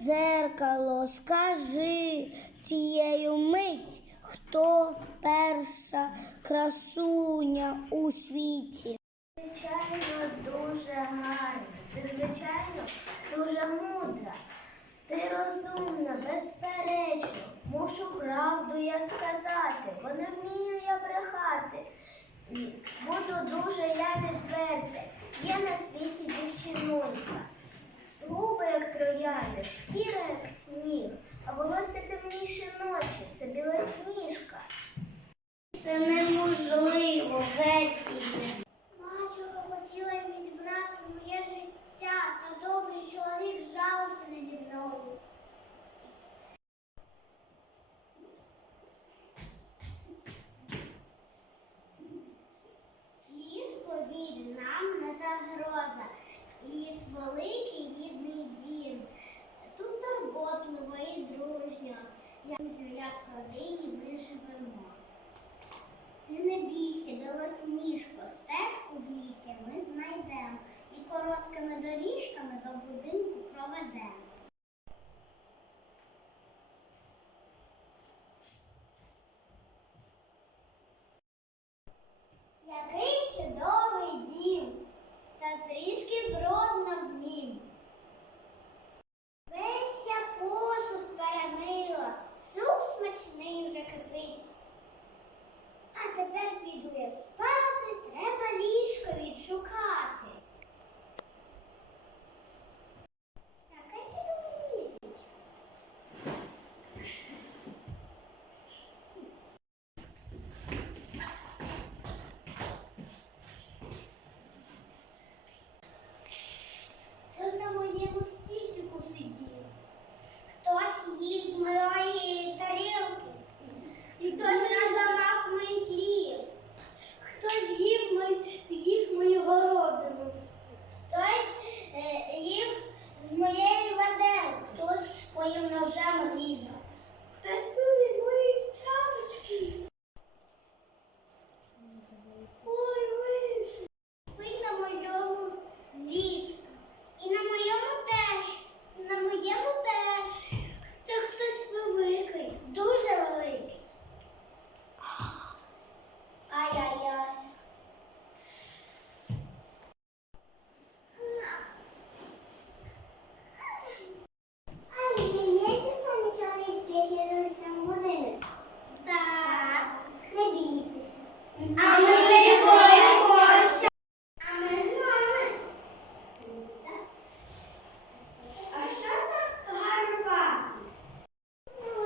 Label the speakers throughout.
Speaker 1: дзеркало, скажи цією мить, хто перша красуня у світі.
Speaker 2: Звичайно, дуже гарна. Ти, звичайно, дуже мудра. Ти розумна, безперечно. Мушу правду я сказати, бо не вмію я брехати. Буду дуже я відверта. Є на світі дівчинонька. Шкіра, як сніг, а волосся темніше ночі, це білосніжка.
Speaker 1: Це неможливо, Геті.
Speaker 2: Мачуха хотіла відбрати моє життя, та добрий чоловік жалився наді мною. Ліс повід нам не загроза. Ліс великий, і дружньо. Як, як в родині ми живемо. Ти не бійся, білосніжко, стежку в лісі ми знайдемо і короткими доріжками до будинку проведемо.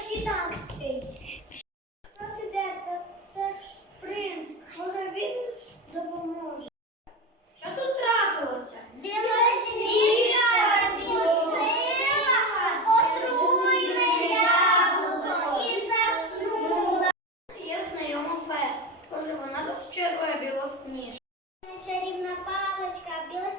Speaker 2: ж і так спить. Хто сиде, це, це ж принц. Може він допоможе. Що тут трапилося? Білосіра відпустила отруйне і заснула. Є знайома фе. Може, вона розчарує білосніж. Чарівна паличка, білосніжка.